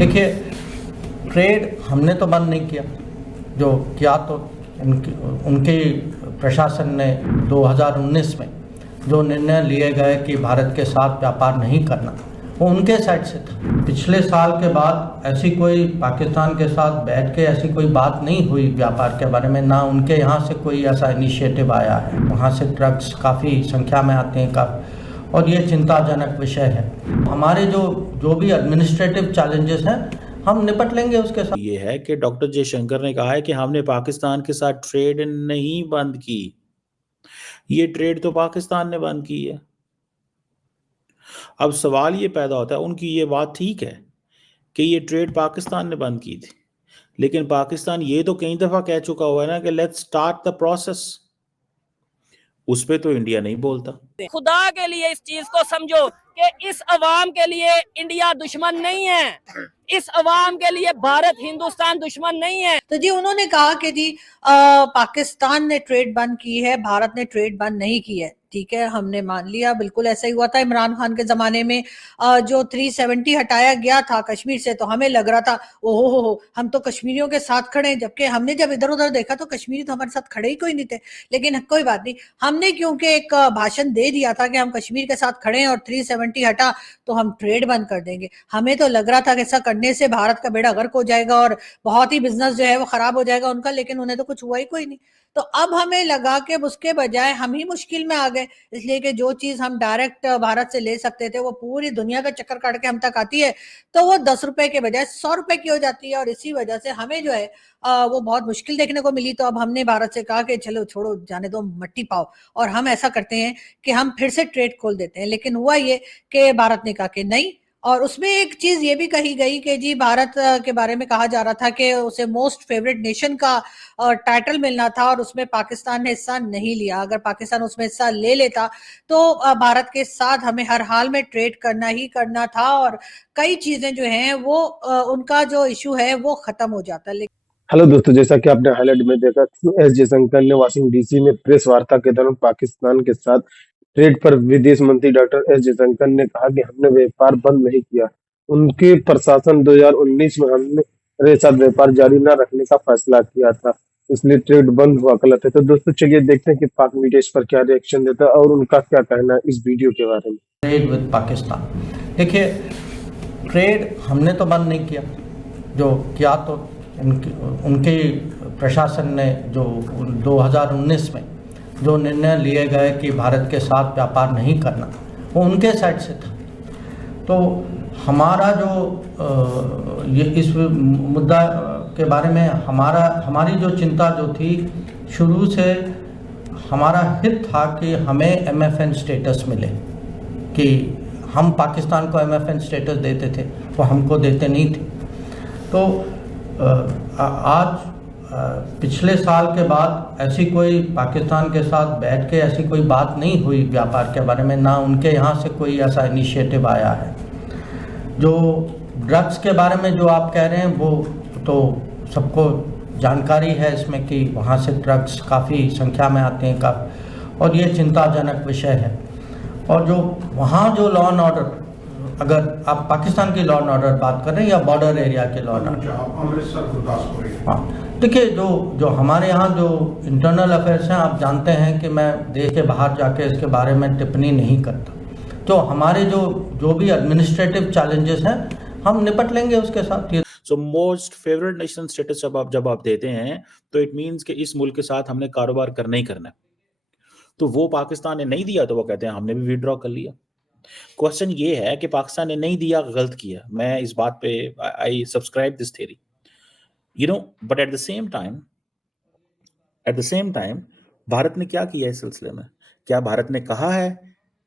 देखिए, ट्रेड हमने तो बंद नहीं किया। जो किया तो उनके प्रशासन ने 2019 में जो निर्णय लिए गए कि भारत के साथ व्यापार नहीं करना, वो उनके साइड से था। पिछले साल के बाद ऐसी कोई पाकिस्तान के साथ बैठ के ऐसी कोई बात नहीं हुई व्यापार के बारे में, ना उनके यहाँ से कोई ऐसा इनिशिएटिव आया है। वहाँ से ड्रग्स काफ़ी संख्या में आते हैं और ये चिंताजनक विषय है। हमारे जो भी एडमिनिस्ट्रेटिव चैलेंजेस हैं, हम निपट लेंगे उसके साथ। ये है कि डॉक्टर जयशंकर ने कहा है कि हमने पाकिस्तान के साथ ट्रेड नहीं बंद की, ये ट्रेड तो पाकिस्तान ने बंद की है। अब सवाल ये पैदा होता है, उनकी ये बात ठीक है कि ये ट्रेड पाकिस्तान ने बंद की थी, लेकिन पाकिस्तान ये तो कई दफा कह चुका हुआ है ना कि लेट्स स्टार्ट द प्रोसेस। उस पे तो इंडिया नहीं बोलता। खुदा के लिए इस चीज को समझो कि इस अवाम के लिए इंडिया दुश्मन नहीं है, इस अवाम के लिए भारत हिंदुस्तान दुश्मन नहीं है। तो जी उन्होंने कहा कि जी पाकिस्तान ने ट्रेड बंद की है, भारत ने ट्रेड बंद नहीं की है। ठीक है, हमने मान लिया, बिल्कुल ऐसा ही हुआ था इमरान खान के जमाने में। जो 370 हटाया गया था कश्मीर से, तो हमें लग रहा था ओहो हो हम तो कश्मीरियों के साथ खड़े हैं, जबकि हमने जब इधर उधर देखा तो कश्मीरी तो हमारे साथ खड़े ही कोई नहीं थे। लेकिन कोई बात नहीं, हमने क्योंकि एक भाषण दे दिया था कि हम कश्मीर के साथ खड़े हैं और 370 हटा तो हम ट्रेड बंद कर देंगे। हमें तो लग रहा था कि ऐसा करने से भारत का बेड़ा गर्क हो जाएगा और बहुत ही बिजनेस जो है वो खराब हो जाएगा उनका, लेकिन उन्हें तो कुछ हुआ ही कोई नहीं। तो अब हमें लगा कि उसके बजाय हम ही मुश्किल में आ गए, इसलिए कि जो चीज हम डायरेक्ट भारत से ले सकते थे वो पूरी दुनिया का चक्कर काट के हम तक आती है, तो वो 10 रुपए के बजाय 100 रुपए की हो जाती है। और इसी वजह से हमें जो है वो बहुत मुश्किल देखने को मिली। तो अब हमने भारत से कहा कि चलो छोड़ो, जाने दो, मट्टी पाओ, और हम ऐसा करते हैं कि हम फिर से ट्रेड खोल देते हैं। लेकिन हुआ ये कि भारत ने कहा कि नहीं, और उसमें एक चीज ये भी कही गई कि जी भारत के बारे में कहा जा रहा था कि उसे मोस्ट फेवरेट नेशन का टाइटल मिलना था, और उसमें पाकिस्तान ने हिस्सा नहीं लिया। अगर पाकिस्तान उसमें हिस्सा ले लेता तो भारत के साथ हमें हर हाल में ट्रेड करना ही करना था, और कई चीजें जो हैं वो उनका जो इशू है वो खत्म हो जाता। हेलो दोस्तों, जैसा कि आपने हाईलाइट में देखा, एस जयशंकर ने वाशिंगटन डीसी में प्रेस वार्ता के दौरान पाकिस्तान के साथ ट्रेड पर विदेश मंत्री डॉक्टर एस जयशंकर ने कहा कि हमने व्यापार बंद नहीं किया। उनके प्रशासन 2019 में हमने साथ व्यापार जारी न रखने का फैसला किया था, इसलिए ट्रेड बंद हुआ गलत है। तो दोस्तों चलिए देखते हैं कि पाक मीडिया इस पर क्या रिएक्शन देता है और उनका क्या कहना है इस वीडियो के बारे में। ट्रेड विद पाकिस्तान, देखिए, ट्रेड हमने तो बंद नहीं किया। जो किया तो उनके प्रशासन ने जो 2019 में जो निर्णय लिए गए कि भारत के साथ व्यापार नहीं करना, वो उनके साइड से था। तो हमारा जो ये इस मुद्दा के बारे में हमारी जो चिंता जो थी, शुरू से हमारा हित था कि हमें MFN स्टेटस मिले, कि हम पाकिस्तान को MFN स्टेटस देते थे, वो हमको देते नहीं थे। तो आज पिछले साल के बाद ऐसी कोई पाकिस्तान के साथ बैठ के ऐसी कोई बात नहीं हुई व्यापार के बारे में, ना उनके यहाँ से कोई ऐसा इनिशिएटिव आया है। जो ड्रग्स के बारे में जो आप कह रहे हैं, वो तो सबको जानकारी है इसमें कि वहाँ से ड्रग्स काफ़ी संख्या में आते हैं और ये चिंताजनक विषय है। और जो वहाँ जो लॉ एंड ऑर्डर, अगर आप पाकिस्तान की लॉ एंड ऑर्डर बात कर रहे हैं या बॉर्डर एरिया के लॉ एंड ऑर्डर, हाँ, देखिए, जो हमारे यहाँ जो इंटरनल अफेयर्स हैं, आप जानते हैं कि मैं देश के बाहर जाके इसके बारे में टिप्पणी नहीं करता। तो हमारे जो भी एडमिनिस्ट्रेटिव चैलेंजेस हैं, हम निपट लेंगे उसके साथ। So most favourite nation status जब आप देते हैं तो इट मीन्स कि इस मुल्क के साथ हमने कारोबार करना ही करना है। तो वो पाकिस्तान ने नहीं दिया तो वो कहते हैं हमने भी विड्रॉ कर लिया। क्वेश्चन ये है कि पाकिस्तान ने नहीं दिया, गलत किया। मैं इस बात पे I subscribe this theory, you know, but at the same time Bharat ने क्या किया इस सिलसिले में? क्या भारत ने कहा है,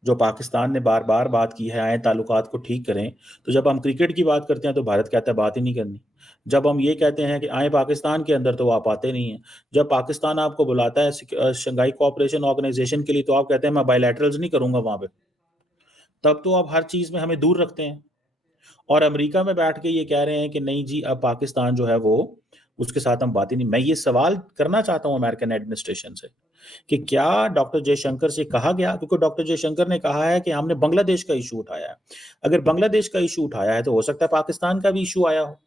जो पाकिस्तान ने बार बार बात की है, आए ताल्लुकात को ठीक करें? तो जब हम क्रिकेट की बात करते हैं तो भारत कहता है बात ही नहीं करनी। जब हम ये कहते हैं कि आए पाकिस्तान के अंदर, तो वो आप आते नहीं हैं। जब पाकिस्तान आपको बुलाता है शंघाई कोऑपरेशन ऑर्गेनाइजेशन के लिए, तो आप कहते हैं मैं बायलैटरल्स नहीं करूंगा वहां पे। तब तो आप हर चीज में हमें दूर रखते हैं। और अमेरिका में बैठ के ये कह रहे हैं कि नहीं जी, अब पाकिस्तान जो है वो, उसके साथ हम बात ही नहीं। मैं ये सवाल करना चाहता हूँ अमेरिकन एडमिनिस्ट्रेशन से कि क्या डॉक्टर जयशंकर से कहा गया, क्योंकि डॉक्टर जयशंकर ने कहा है कि हमने बांग्लादेश का इशू उठाया है। अगर बांग्लादेश का इशू उठाया है तो हो सकता है पाकिस्तान का भी इशू आया हो,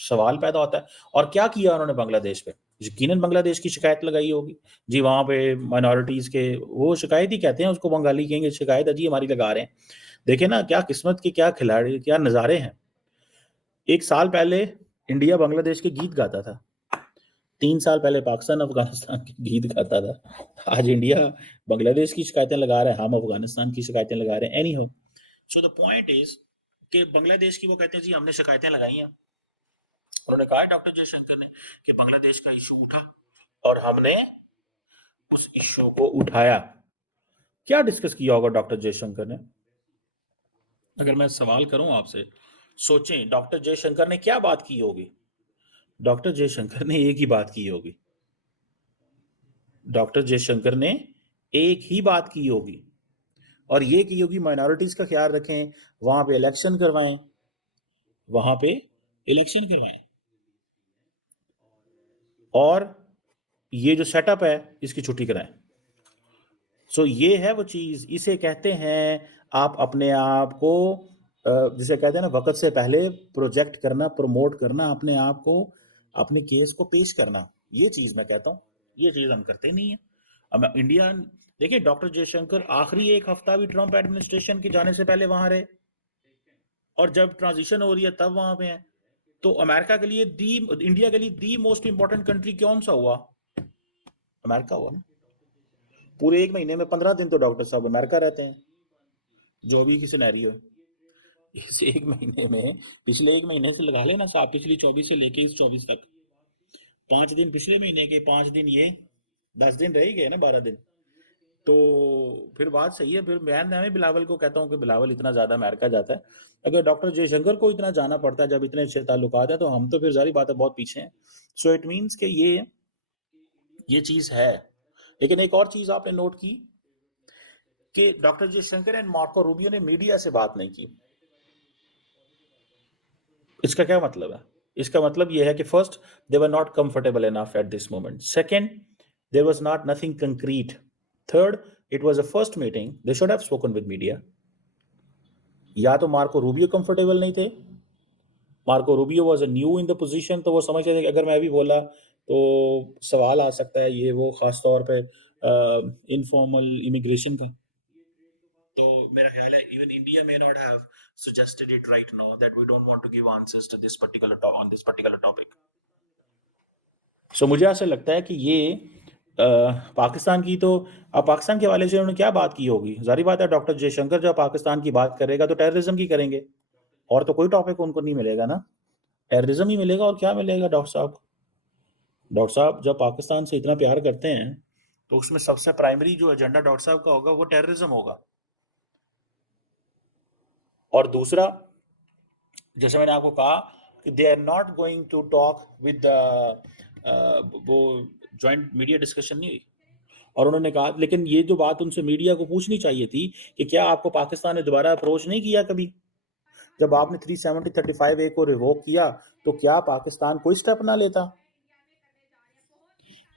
सवाल पैदा होता है। और क्या किया उन्होंने बांग्लादेश पे? यकीनन बांग्लादेश की शिकायत लगाई होगी जी, वहां पे माइनॉरिटीज के, वो शिकायत ही कहते हैं उसको, बंगाली कहेंगे शिकायत है जी हमारी लगा रहे हैं। देखे ना क्या किस्मत के, क्या खिलाड़ी, क्या नज़ारे हैं। 1 साल पहले इंडिया बांग्लादेश के गीत गाता था, 3 साल पहले पाकिस्तान अफगानिस्तान के गीत गाता था, आज इंडिया बांग्लादेश की शिकायतें लगा रहा है, हम अफगानिस्तान की शिकायतें लगा रहे हैं। एनी हो, सो द पॉइंट इज कि बांग्लादेश की वो कहते हैं जी हमने शिकायतें लगाई हैं। उन्होंने कहा डॉक्टर जयशंकर ने कि बांग्लादेश का इशू उठा और हमने उस इशू को उठाया। क्या डिस्कस किया होगा डॉक्टर जयशंकर ने? अगर मैं सवाल करूं आपसे, सोचें डॉक्टर जयशंकर ने क्या बात की होगी? डॉक्टर जयशंकर ने एक ही बात की होगी, डॉक्टर जयशंकर ने एक ही बात की होगी, और ये की होगी माइनॉरिटीज का ख्याल रखें, वहां पे इलेक्शन करवाएं, वहां पे इलेक्शन करवाएं, और ये जो सेटअप है इसकी छुट्टी कराएं। सो ये है वो चीज, इसे कहते हैं आप अपने आप को, जिसे कहते हैं ना, वक्त से पहले प्रोजेक्ट करना, प्रमोट करना, अपने आप को, अपने केस को पेश करना। ये चीज मैं कहता हूं, ये चीज हम करते नहीं है। अब इंडिया, देखिए डॉक्टर जयशंकर आखिरी 1 हफ्ता भी ट्रंप एडमिनिस्ट्रेशन के जाने से पहले वहां रहे, और जब ट्रांजिशन हो रही है तब वहां पे हैं। तो अमेरिका के लिए इंडिया के लिए दी मोस्ट इंपॉर्टेंट कंट्री कौन सा हुआ? अमेरिका हुआ ना। पूरे 1 महीने में 15 दिन तो डॉक्टर साहब अमेरिका रहते हैं, जो भी की सिनेरियो है। इस 1 महीने में, पिछले 1 महीने से लगा लेना साहब, पिछली 24 से लेके इस 24 तक, 5 दिन पिछले महीने के, 5 दिन ये, 10 दिन रह ही गए ना, 12 दिन। तो फिर बात सही है। फिर मैं बिलावल को कहता हूँ कि बिलावल इतना ज्यादा अमेरिका जाता है, अगर डॉक्टर जयशंकर को इतना जाना पड़ता है जब इतने अच्छे ताल्लुकात है, तो हम तो फिर जारी बात है बहुत पीछे हैं। सो इट मीन्स कि ये चीज है। लेकिन एक और चीज आपने नोट की कि doctor Jaishankar and Marco Rubio ने मीडिया से बात नहीं की। इसका क्या मतलब है? इसका मतलब यह है कि first, they were not comfortable enough at this moment. Second, there was not nothing concrete. Third, it was a first meeting, they should have spoken with media. या तो मार्को रूबियो कंफर्टेबल नहीं थे, Marco Rubio was a new in the position, तो वो समझ रहे थे कि अगर मैं भी बोला तो सवाल आ सकता है, ये वो, खास तौर पे इनफॉर्मल इमिग्रेशन का। तो मेरा ख्याल है even India may not have suggested it right now that we don't want to give answers to this particular on this particular topic. So मुझे ऐसा लगता है कि ये पाकिस्तान की, तो अब पाकिस्तान के हवाले से उन्होंने क्या बात की होगी? जारी बात है डॉक्टर जयशंकर जब पाकिस्तान की बात करेगा तो टेररिज्म की करेंगे, और तो कोई टॉपिक उनको नहीं मिलेगा ना, टेररिज्म ही मिलेगा। और क्या मिलेगा डॉक्टर साहब? डॉक्टर साहब जब पाकिस्तान से इतना प्यार करते हैं तो उसमें सबसे प्राइमरी जो एजेंडा डॉक्टर साहब का होगा वो टेररिज्म होगा। और दूसरा, जैसे मैंने आपको कहा कि they are not going to talk with वो जॉइंट मीडिया डिस्कशन नहीं हुई। और उन्होंने कहा, लेकिन ये जो बात उनसे मीडिया को पूछनी चाहिए थी कि क्या आपको पाकिस्तान ने दोबारा अप्रोच नहीं किया कभी? जब आपने 370-35A को रिवोक किया तो क्या पाकिस्तान कोई स्टेप ना लेता?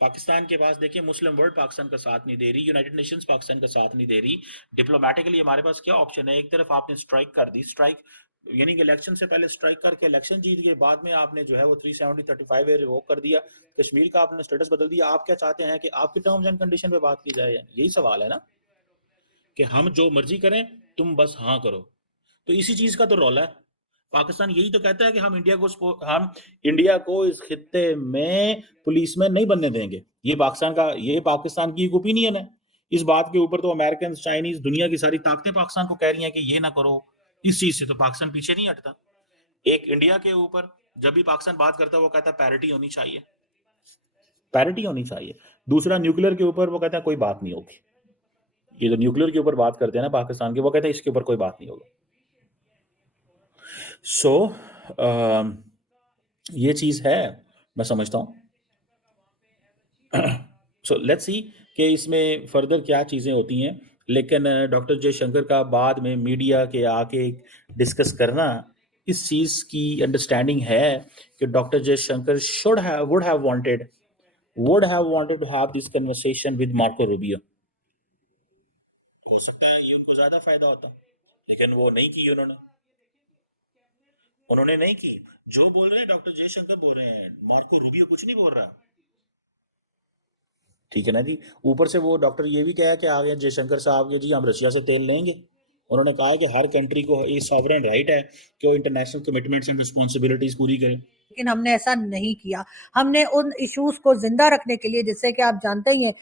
पाकिस्तान के पास देखिए, मुस्लिम वर्ल्ड पाकिस्तान का साथ नहीं दे रही, यूनाइटेड नेशंस पाकिस्तान का साथ नहीं दे रही, डिप्लोमेटिकली हमारे पास क्या ऑप्शन है? एक तरफ आपने स्ट्राइक कर दी, स्ट्राइक यानी कि इलेक्शन से पहले स्ट्राइक करके इलेक्शन जीत गए, बाद में आपने जो है वो 370-35A रिवोक कर दिया, कश्मीर का आपने स्टेटस बदल दिया। आप क्या चाहते हैं कि आपकी टर्म्स एंड कंडीशन पे बात की जाए? यही सवाल है ना, कि हम जो मर्जी करें तुम बस हाँ करो। तो इसी चीज का तो रौला है। पाकिस्तान यही तो कहता है कि हम इंडिया को इस खित्ते में पुलिसमैन नहीं बनने देंगे। ये पाकिस्तान की एक ओपिनियन है। इस बात के ऊपर तो अमेरिकन, चाइनीज, दुनिया की सारी ताकतें पाकिस्तान को कह रही हैं कि ये ना करो। इस चीज से तो पाकिस्तान पीछे नहीं हटता। एक इंडिया के ऊपर जब भी पाकिस्तान बात करता है वो कहता है पैरिटी होनी चाहिए, पैरिटी होनी चाहिए। दूसरा, न्यूक्लियर के ऊपर वो कहता है कोई बात नहीं होगी। ये जो न्यूक्लियर के ऊपर बात करते हैं ना पाकिस्तान के, वो कहते हैं इसके ऊपर कोई बात नहीं होगा। सो ये चीज है, मैं समझता हूं। सो लेट्स सी कि इसमें फर्दर क्या चीजें होती हैं। लेकिन डॉक्टर जयशंकर का बाद में मीडिया के आके डिस्कस करना, इस चीज की अंडरस्टैंडिंग है कि doctor Jaishankar would have wanted would have wanted to have this conversation with Marco Rubio. हो सकता है ये उनको ज्यादा फायदा होता, लेकिन वो नहीं की उन्होंने नहीं की। जो बोल रहे हैं डॉक्टर जयशंकर बोल रहे हैं, मार्को रूबियो कुछ नहीं बोल रहा। ठीक है ना जी। ऊपर से वो डॉक्टर ये भी कहा कि आगे जयशंकर साहब के जी हम रशिया से तेल लेंगे। उन्होंने कहा है कि हर कंट्री को ये सॉवरेन राइट है कि वो इंटरनेशनल कमिटमेंट्स एंड रिस्पॉन्सिबिलिटीज पूरी करें। लेकिन हमने ऐसा नहीं किया। हमने उन इश्यूज को जिंदा रखने के लिए, जिससे कि आप जानते ही हैं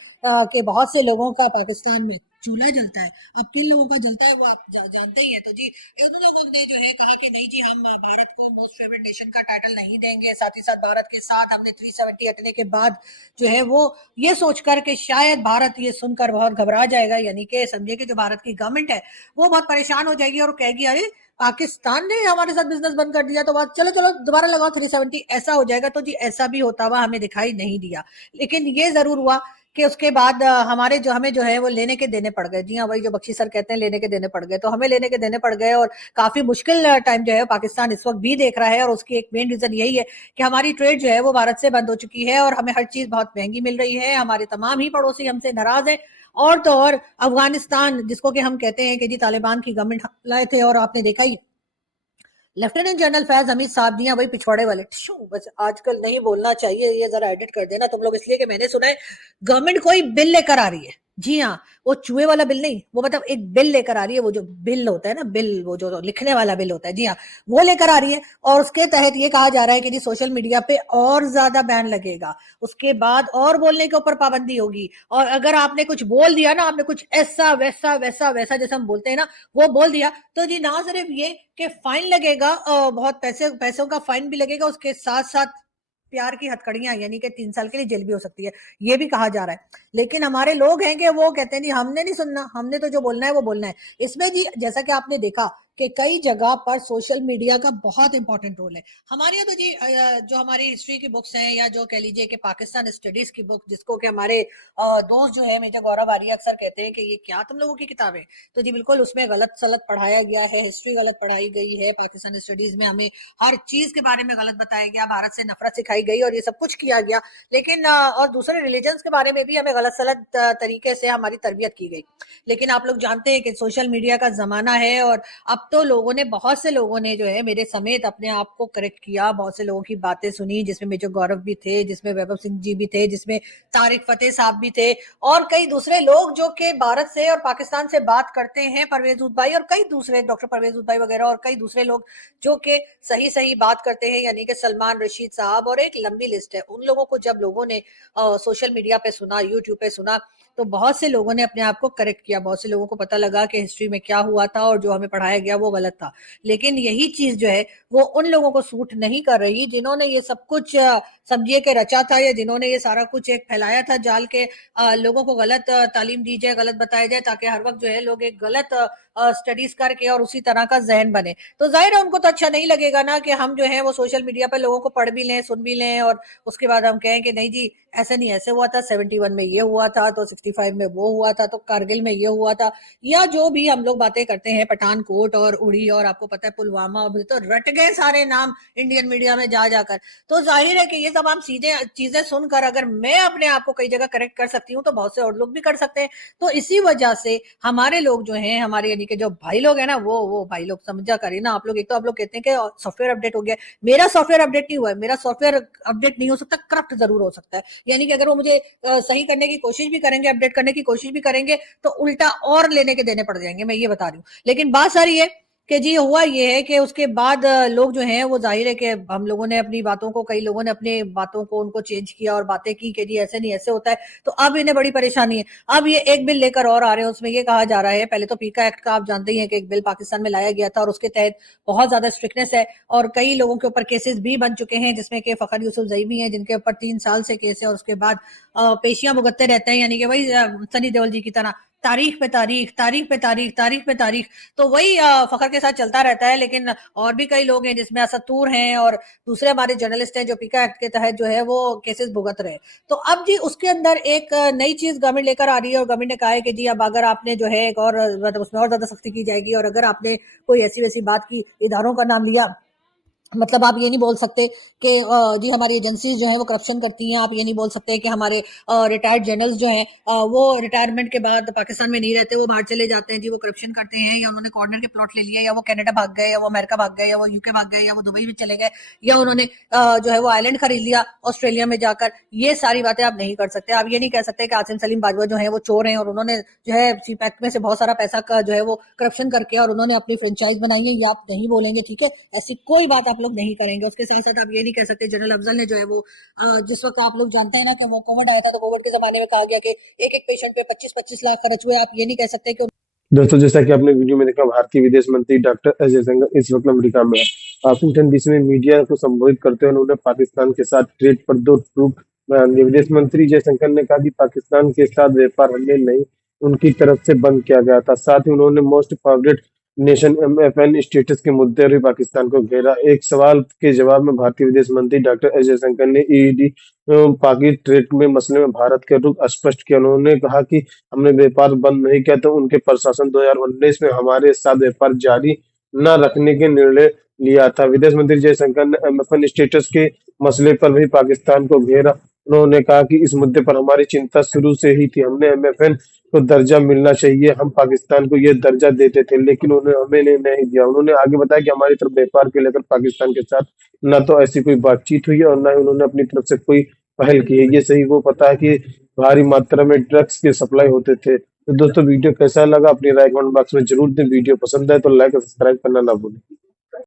कि बहुत से लोगों का पाकिस्तान में चूल्हा जलता है। अब किन लोगों का जलता है वो आप जानते ही हैं। तो जी उन लोगों ने जो है कहा कि नहीं जी हम भारत को मोस्ट फेवरेट नेशन का टाइटल नहीं देंगे। साथ ही साथ भारत के साथ हमने 370 हटने के बाद जो है वो ये सोचकर कि शायद भारत ये सुनकर बहुत घबरा जाएगा, यानी कि समझिए कि जो भारत की गवर्नमेंट है वो बहुत परेशान हो जाएगी और कहेगी अरे पाकिस्तान ने हमारे साथ बिजनेस बंद कर दिया तो बात चलो दोबारा लगाओ 370, ऐसा हो जाएगा। तो जी ऐसा भी होता हुआ हमें दिखाई नहीं दिया, लेकिन ये जरूर हुआ कि उसके बाद हमें जो है वो लेने के देने पड़ गए। जी हाँ, वही जो बख्शी सर कहते हैं लेने के देने पड़ गए, तो हमें लेने के देने पड़ गए और काफी मुश्किल टाइम जो है पाकिस्तान इस वक्त भी देख रहा है। और उसकी एक मेन रीजन यही है कि हमारी ट्रेड जो है वो भारत से बंद हो चुकी है और हमें हर चीज बहुत महंगी मिल रही है। हमारे तमाम ही पड़ोसी हमसे नाराज है। और तो और अफगानिस्तान, जिसको कि हम कहते हैं कि जी तालिबान की गवर्नमेंट लाए थे, और आपने देखा ही लेफ्टिनेंट जनरल फैज हमीद साहब जी वही पिछवाड़े वाले बस आजकल नहीं बोलना चाहिए, ये जरा एडिट कर देना तुम लोग, इसलिए कि मैंने सुना है गवर्नमेंट कोई बिल लेकर आ रही है। जी हाँ, वो चूहे वाला बिल नहीं, वो मतलब एक बिल लेकर आ रही है। वो जो बिल होता है ना, बिल वो जो लिखने वाला बिल होता है, जी हाँ वो लेकर आ रही है। और उसके तहत ये कहा जा रहा है कि जी सोशल मीडिया पे और ज्यादा बैन लगेगा, उसके बाद और बोलने के ऊपर पाबंदी होगी। और अगर आपने कुछ बोल दिया ना, आपने कुछ ऐसा वैसा वैसा वैसा जैसा हम बोलते हैं ना, वो बोल दिया तो जी ना सिर्फ ये कि फाइन लगेगा, बहुत पैसों का फाइन भी लगेगा, उसके साथ साथ प्यार की हथकड़ियां यानी कि 3 साल के लिए जेल भी हो सकती है, ये भी कहा जा रहा है। लेकिन हमारे लोग हैं कि वो कहते हैं जी हमने नहीं सुनना, हमने तो जो बोलना है वो बोलना है। इसमें जी जैसा कि आपने देखा कि कई जगह पर सोशल मीडिया का बहुत इंपॉर्टेंट रोल है। हमारे यहाँ तो जी जो हमारी हिस्ट्री की बुक्स हैं, या जो कह लीजिए कि पाकिस्तान स्टडीज की बुक, जिसको कि हमारे दोस्त जो है मेजर गौरव आर्या अक्सर कहते हैं कि ये क्या तुम लोगों की किताबें, तो जी बिल्कुल उसमें गलत सलत पढ़ाया गया है, हिस्ट्री गलत पढ़ाई गई है। पाकिस्तान स्टडीज में हमें हर चीज के बारे में गलत बताया गया, भारत से नफरत सिखाई गई और ये सब कुछ किया गया। लेकिन और दूसरे रिलीजन्स के बारे में भी हमें गलत सलत तरीके से हमारी तरबियत की गई। लेकिन आप लोग जानते हैं कि सोशल मीडिया का जमाना है और अब तो बहुत से लोगों ने जो है मेरे समेत अपने आप को करेक्ट किया, बहुत से लोगों की बातें सुनी, जिसमें मेजर गौरव भी थे, जिसमें वैभव सिंह जी भी थे, जिसमें तारिक फतेह साहब भी थे, और कई दूसरे लोग जो कि भारत से और पाकिस्तान से बात करते हैं, परवेज उद भाई और कई दूसरे, डॉक्टर परवेज उद भाई वगैरह, और कई दूसरे लोग जो कि सही सही बात करते हैं, यानी कि सलमान रशीद साहब, और एक लंबी लिस्ट है। उन लोगों को जब लोगों ने सोशल मीडिया पे सुना, यूट्यूब पे सुना, तो बहुत से लोगों ने अपने आप को करेक्ट किया, बहुत से लोगों को पता लगा कि हिस्ट्री में क्या हुआ था और जो हमें पढ़ाया गया वो गलत था। लेकिन यही चीज जो है वो उन लोगों को सूट नहीं कर रही जिन्होंने ये सब कुछ समझिए कि रचा था, या जिन्होंने ये सारा कुछ एक फैलाया था जाल के, लोगों को गलत तालीम दी जाए, गलत बताया जाए, ताकि हर वक्त जो है लोग एक गलत स्टडीज करके और उसी तरह का जहन बने। तो जाहिर है उनको तो अच्छा नहीं लगेगा ना कि हम जो है वो सोशल मीडिया पे लोगों को पढ़ भी लें, सुन भी लें, और उसके बाद हम कहें कि नहीं जी ऐसे नहीं, ऐसे हुआ था, 71 में ये हुआ था, तो 65 में वो हुआ था, तो कारगिल में ये हुआ था, या जो भी हम लोग बातें करते हैं, पठानकोट और उड़ी और आपको पता है पुलवामा, और तो रट गए सारे नाम इंडियन मीडिया में जा जाकर। तो जाहिर है कि ये सब हम सीधे चीजें सुनकर अगर मैं अपने आप को कई जगह करेक्ट कर सकती हूँ तो बहुत से और लोग भी कर सकते हैं। तो इसी वजह से हमारे लोग जो हैं, हमारे यानी कि जो भाई लोग हैं ना, वो भाई लोग समझा करिए ना आप लोग। एक तो आप लोग कहते हैं कि सॉफ्टवेयर अपडेट हो गया, मेरा सॉफ्टवेयर अपडेट नहीं हुआ है, मेरा सॉफ्टवेयर अपडेट नहीं हो सकता, करप्ट जरूर हो सकता है। यानी कि अगर वो मुझे सही करने की कोशिश भी करेंगे, अपडेट करने की कोशिश भी करेंगे, तो उल्टा और लेने के देने पड़ जाएंगे, मैं ये बता रही हूँ। लेकिन बात सारी है कि जी हुआ ये है कि उसके बाद लोग जो हैं वो जाहिर है कि हम लोगों ने अपनी बातों को, कई लोगों ने अपनी बातों को उनको चेंज किया और बातें की कि जी ऐसे नहीं ऐसे होता है। तो अब इन्हें बड़ी परेशानी है। अब ये एक बिल लेकर और आ रहे हैं, उसमें ये कहा जा रहा है, पहले तो पीका एक्ट का आप जानते ही हैं कि एक बिल पाकिस्तान में लाया गया था और उसके तहत बहुत ज्यादा स्ट्रिक्टनेस है और कई लोगों के ऊपर केसेस भी बन चुके हैं, जिसमें कि फखर यूसुफ जई भी हैं, जिनके ऊपर 3 साल से केस है और उसके बाद पेशियां भुगतते रहते हैं, यानी कि वही सनी देओल जी की तरह तारीख पे तारीख, तारीख पे तारीख, तारीख पे तारीख। तो वही फखर के साथ चलता रहता है। लेकिन और भी कई लोग हैं, जिसमें असतूर हैं और दूसरे हमारे जर्नलिस्ट हैं, जो पीका एक्ट के तहत जो है वो केसेस भुगत रहे। तो अब जी उसके अंदर एक नई चीज गवर्नमेंट लेकर आ रही है और गवर्नमेंट ने कहा है कि जी अब अगर आपने जो है एक और मतलब उसमें और ज्यादा सख्ती की जाएगी, और अगर आपने कोई ऐसी वैसी बात की, इदारों का नाम लिया मतलब आप ये नहीं बोल सकते कि जी हमारी एजेंसीज जो है वो करप्शन करती हैं, आप ये नहीं बोल सकते कि हमारे रिटायर्ड जनरल्स जो हैं वो रिटायरमेंट के बाद पाकिस्तान में नहीं रहते, वो बाहर चले जाते हैं जी, वो करप्शन करते हैं, या उन्होंने कॉर्नर के प्लॉट ले लिया, या वो कनाडा भाग गए, या वो अमेरिका भाग गए, या वो यूके भाग गए, या वो दुबई में चले गए, या उन्होंने जो है वो आइलैंड खरीद लिया ऑस्ट्रेलिया में जाकर। ये सारी बातें आप नहीं कर सकते। आप ये नहीं कह सकते कि आसिम सलीम बाजवा जो है वो चोर हैं और उन्होंने जो है सीपैक में से बहुत सारा पैसा का जो है वो करप्शन करके और उन्होंने अपनी फ्रेंचाइज बनाई है, ये आप नहीं बोलेंगे, ठीक है। ऐसी कोई बात आप लोग नहीं करेंगे। उसके साथ साथ आप ये नहीं कह सकते जनरल अफजल ने जो है वो जिस वक्त आप लोग जानते हैं ना कि वो कोविड आया था, तो कोविड के जमाने में कहा गया कि एक एक पेशेंट पे 25-25 लाख खर्च हुए। आप ये नहीं कह सकते कि दोस्तों, जैसा कि आपने वीडियो में देखा, भारतीय विदेश मंत्री डॉक्टर एस जयशंकर इस वक्त अमेरिका में है। वाशिंगटन डीसी में मीडिया को संबोधित करते हुए उन्होंने पाकिस्तान के साथ ट्रेड पर दो टूक बयान दिए। विदेश मंत्री जयशंकर ने कहा कि पाकिस्तान के साथ व्यापार हमने नहीं, उनकी तरफ से बंद किया गया था। साथ ही उन्होंने most favourite nation MFN status के मुद्दे पर भी पाकिस्तान को घेरा। एक सवाल के जवाब में भारतीय विदेश मंत्री डॉक्टर एस जयशंकर ने EED पाकि ट्रेड में मसले में भारत के रुख स्पष्ट किया। उन्होंने कहा कि हमने व्यापार बंद नहीं किया, तो उनके प्रशासन 2019 में हमारे साथ व्यापार जारी न रखने के निर्णय लिया था। विदेश मंत्री जयशंकर ने MFN स्टेटस के मसले पर भी पाकिस्तान को घेरा। उन्होंने कहा कि इस मुद्दे पर हमारी चिंता शुरू से ही थी। हमने MFN को दर्जा मिलना चाहिए, हम पाकिस्तान को यह दर्जा देते थे, लेकिन उन्होंने हमें नहीं दिया। उन्होंने आगे बताया कि हमारी तरफ व्यापार को लेकर पाकिस्तान के साथ न तो ऐसी कोई बातचीत हुई है और न ही उन्होंने अपनी तरफ से कोई पहल की है। ये सही वो पता है कि भारी मात्रा में ड्रग्स के सप्लाई होते थे। तो दोस्तों, वीडियो कैसा लगा अपनी राय कमेंट बॉक्स में जरूर दें। वीडियो पसंद आए तो लाइक और सब्सक्राइब करना ना भूलें।